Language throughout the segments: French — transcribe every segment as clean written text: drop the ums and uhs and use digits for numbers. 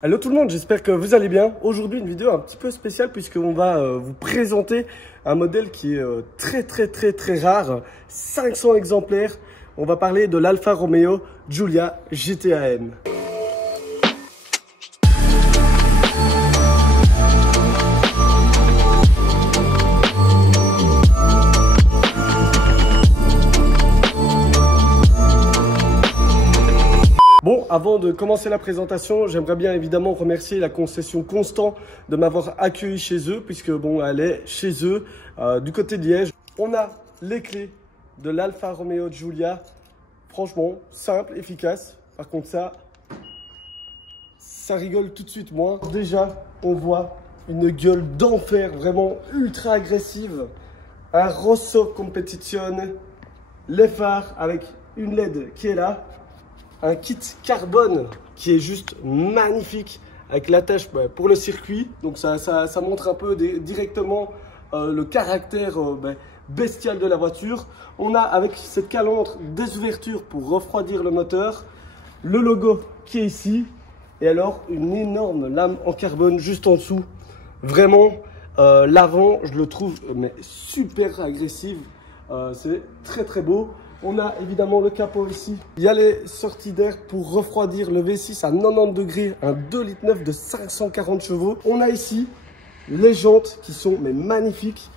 Hello tout le monde, j'espère que vous allez bien. Aujourd'hui une vidéo un petit peu spéciale puisqu'on va vous présenter un modèle qui est très rare, 500 exemplaires. On va parler de l'Alfa Romeo Giulia GT-AM. Bon, avant de commencer la présentation, j'aimerais bien évidemment remercier la concession Constant de m'avoir accueilli chez eux, puisque bon, elle est chez eux, du côté de Liège. On a les clés de l'Alfa Romeo Giulia, franchement, simple, efficace. Par contre ça rigole tout de suite moins. Déjà, on voit une gueule d'enfer, vraiment ultra agressive. Un Rosso Competizione, les phares avec une LED qui est là. Un kit carbone qui est juste magnifique avec l'attache pour le circuit. Donc ça montre un peu directement le caractère bestial de la voiture. On a avec cette calandre des ouvertures pour refroidir le moteur. Le logo qui est ici. Et alors une énorme lame en carbone juste en dessous. Vraiment l'avant je le trouve super agressif. C'est très beau. On a évidemment le capot ici. Il y a les sorties d'air pour refroidir le V6 à 90 degrés, un 2,9 litres de 540 chevaux. On a ici les jantes qui sont magnifiques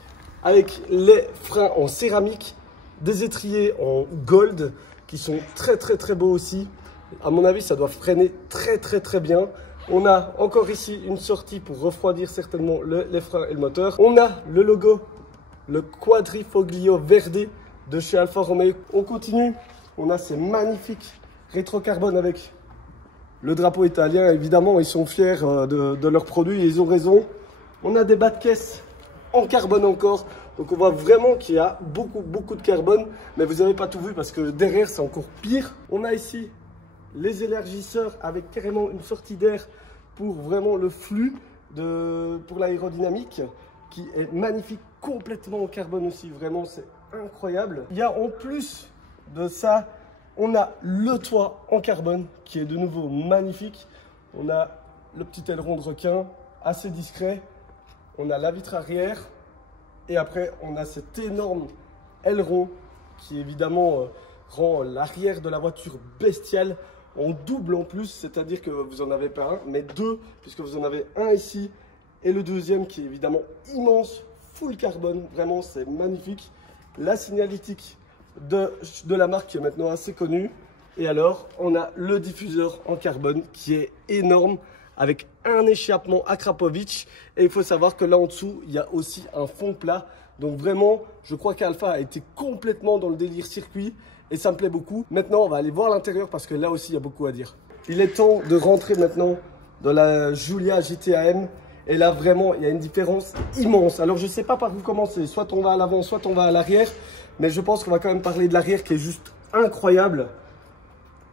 avec les freins en céramique, des étriers en gold qui sont très beaux aussi. À mon avis, ça doit freiner très bien. On a encore ici une sortie pour refroidir certainement les freins et le moteur. On a le logo, le Quadrifoglio Verde de chez Alfa Romeo. On continue, on a ces magnifiques rétrocarbone avec le drapeau italien. Évidemment, ils sont fiers de leurs produits et ils ont raison. On a des bas de caisse en carbone encore. Donc on voit vraiment qu'il y a beaucoup de carbone. Mais vous n'avez pas tout vu parce que derrière, c'est encore pire. On a ici les élargisseurs avec carrément une sortie d'air pour vraiment le flux, pour l'aérodynamique qui est magnifique, complètement en carbone aussi. Vraiment, c'est incroyable. Il y a en plus de ça, on a le toit en carbone qui est de nouveau magnifique. On a le petit aileron de requin assez discret. On a la vitre arrière et après on a cet énorme aileron qui évidemment rend l'arrière de la voiture bestiale en double en plus, c'est-à-dire que vous en avez pas un mais deux, puisque vous en avez un ici et le deuxième qui est évidemment immense, full carbone. Vraiment, c'est magnifique. La signalétique de la marque qui est maintenant assez connue. Et alors, on a le diffuseur en carbone qui est énorme avec un échappement Akrapovic. Et il faut savoir que là en dessous, il y a aussi un fond plat. Donc vraiment, je crois qu'Alfa a été complètement dans le délire circuit et ça me plaît beaucoup. Maintenant, on va aller voir l'intérieur parce que là aussi, il y a beaucoup à dire. Il est temps de rentrer maintenant dans la Giulia GT-AM. Et là, vraiment, il y a une différence immense. Alors, je ne sais pas par où commencer. Soit on va à l'avant, soit on va à l'arrière. Mais je pense qu'on va quand même parler de l'arrière qui est juste incroyable.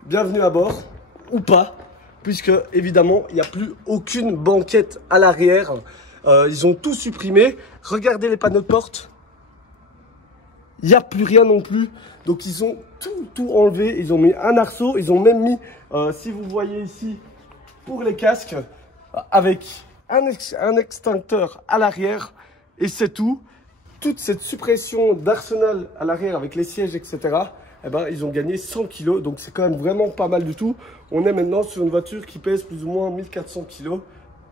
Bienvenue à bord, ou pas. Puisque, évidemment, il n'y a plus aucune banquette à l'arrière. Ils ont tout supprimé. Regardez les panneaux de porte. Il n'y a plus rien non plus. Donc, ils ont tout enlevé. Ils ont mis un arceau. Ils ont même mis, si vous voyez ici, pour les casques, avec un extincteur à l'arrière et c'est tout. Toute cette suppression d'arsenal à l'arrière avec les sièges, etc. Eh ben, ils ont gagné 100 kg. Donc, c'est quand même vraiment pas mal du tout. On est maintenant sur une voiture qui pèse plus ou moins 1400 kg.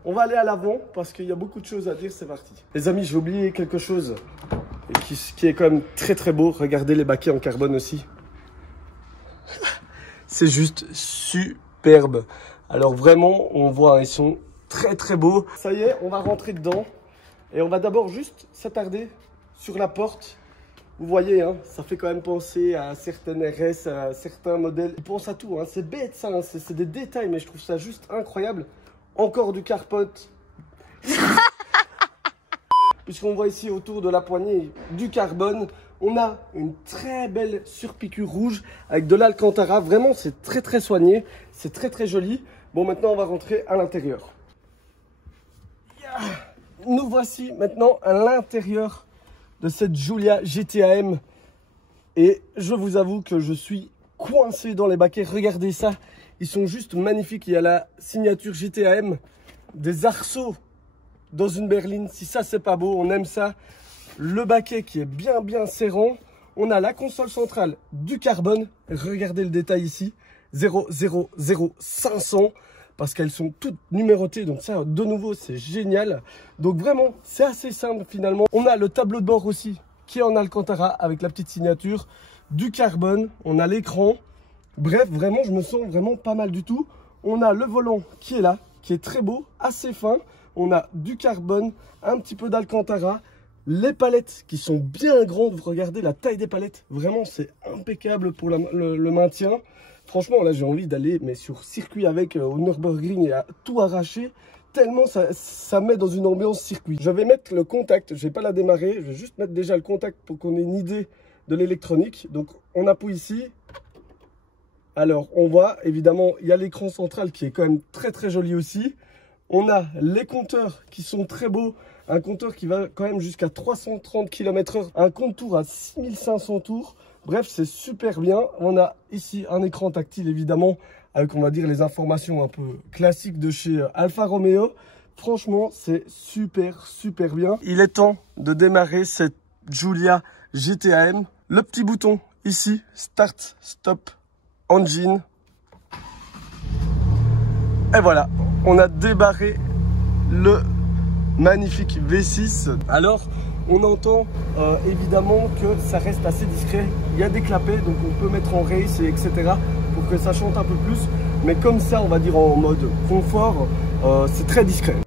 On va aller à l'avant parce qu'il y a beaucoup de choses à dire. C'est parti. Les amis, j'ai oublié quelque chose qui est quand même très beau. Regardez les baquets en carbone aussi. C'est juste superbe. Alors, vraiment, on voit, ils sont très beau. Ça y est, on va rentrer dedans et on va d'abord juste s'attarder sur la porte. Vous voyez, hein, ça fait quand même penser à certaines RS, à certains modèles. Ils pensent à tout, hein. C'est bête ça, hein. C'est des détails, mais je trouve ça juste incroyable. Encore du carpote. Puisqu'on voit ici autour de la poignée du carbone. On a une très belle surpiqûre rouge avec de l'Alcantara. Vraiment, c'est très soigné. C'est très joli. Bon, maintenant, on va rentrer à l'intérieur. Nous voici maintenant à l'intérieur de cette Giulia GT-AM et je vous avoue que je suis coincé dans les baquets. Regardez ça, Ils sont juste magnifiques. Il y a la signature GTAM, des arceaux dans une berline. Si ça, c'est pas beau, on aime ça. Le baquet qui est bien serrant. On a la console centrale du carbone. Regardez le détail ici. 000500. Parce qu'elles sont toutes numérotées. Donc ça, de nouveau, c'est génial. Donc vraiment, c'est assez simple finalement. On a le tableau de bord aussi qui est en Alcantara avec la petite signature. Du carbone. On a l'écran. Bref, vraiment, je me sens vraiment pas mal du tout. On a le volant qui est là, qui est très beau, assez fin. On a du carbone, un petit peu d'Alcantara. Les palettes qui sont bien grandes. Vous regardez la taille des palettes. Vraiment, c'est impeccable pour le maintien. Franchement, là, j'ai envie d'aller mais sur circuit avec au Nürburgring et à tout arracher. Tellement ça met dans une ambiance circuit. Je vais mettre le contact. Je ne vais pas la démarrer. Je vais juste mettre déjà le contact pour qu'on ait une idée de l'électronique. Donc, on appuie ici. Alors, on voit, évidemment, il y a l'écran central qui est quand même très joli aussi. On a les compteurs qui sont très beaux. Un compteur qui va quand même jusqu'à 330 km/h. Un compte tour à 6500 tours. Bref, c'est super bien. On a ici un écran tactile, évidemment, avec, on va dire, les informations un peu classiques de chez Alfa Romeo. Franchement, c'est super bien. Il est temps de démarrer cette Giulia GTAM. Le petit bouton ici, Start, Stop, Engine. Et voilà, on a débarré le magnifique V6. Alors, on entend évidemment que ça reste assez discret. Il y a des clapets, donc on peut mettre en race, etc. pour que ça chante un peu plus. Mais comme ça, on va dire en mode confort, c'est très discret.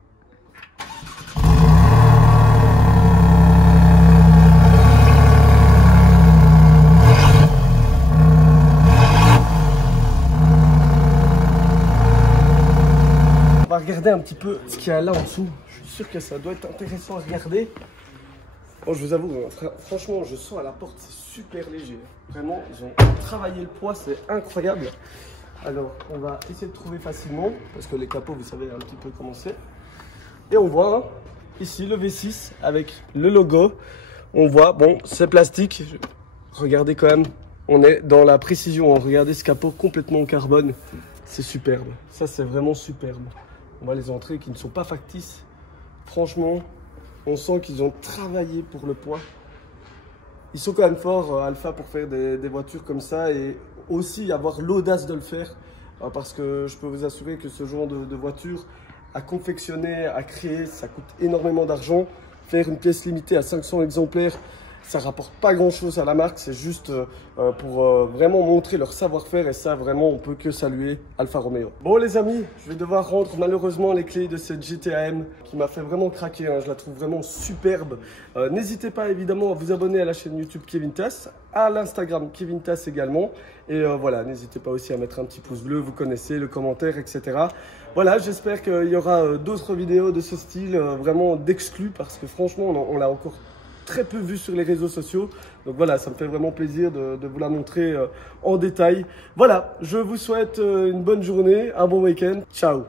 On va regarder un petit peu ce qu'il y a là en dessous. Je suis sûr que ça doit être intéressant à regarder. Bon, je vous avoue, franchement, je sens à la porte, c'est super léger. Vraiment, ils ont travaillé le poids, c'est incroyable. Alors, on va essayer de trouver facilement, parce que les capots, vous savez un petit peu comment c'est. Et on voit hein, ici le V6 avec le logo. On voit, bon, c'est plastique. Regardez quand même, on est dans la précision. Regardez ce capot complètement en carbone. C'est superbe. Ça, c'est vraiment superbe. On voit les entrées qui ne sont pas factices. Franchement, on sent qu'ils ont travaillé pour le poids. Ils sont quand même forts, Alfa, pour faire des voitures comme ça et aussi avoir l'audace de le faire. Parce que je peux vous assurer que ce genre de voiture, à confectionner, à créer, ça coûte énormément d'argent. Faire une pièce limitée à 500 exemplaires, ça rapporte pas grand chose à la marque. C'est juste pour vraiment montrer leur savoir-faire et ça, vraiment, on peut que saluer Alfa Romeo. Bon les amis, je vais devoir rendre malheureusement les clés de cette GTAM qui m'a fait vraiment craquer. Hein. Je la trouve vraiment superbe. N'hésitez pas évidemment à vous abonner à la chaîne YouTube Kevin Tass, à l'Instagram Kevin Tass également. Et voilà, n'hésitez pas aussi à mettre un petit pouce bleu, vous connaissez, le commentaire, etc. Voilà, j'espère qu'il y aura d'autres vidéos de ce style, vraiment d'exclus, parce que franchement, on l'a encore très peu vu sur les réseaux sociaux. Donc voilà, ça me fait vraiment plaisir de vous la montrer en détail. Voilà, je vous souhaite une bonne journée, un bon week-end. Ciao!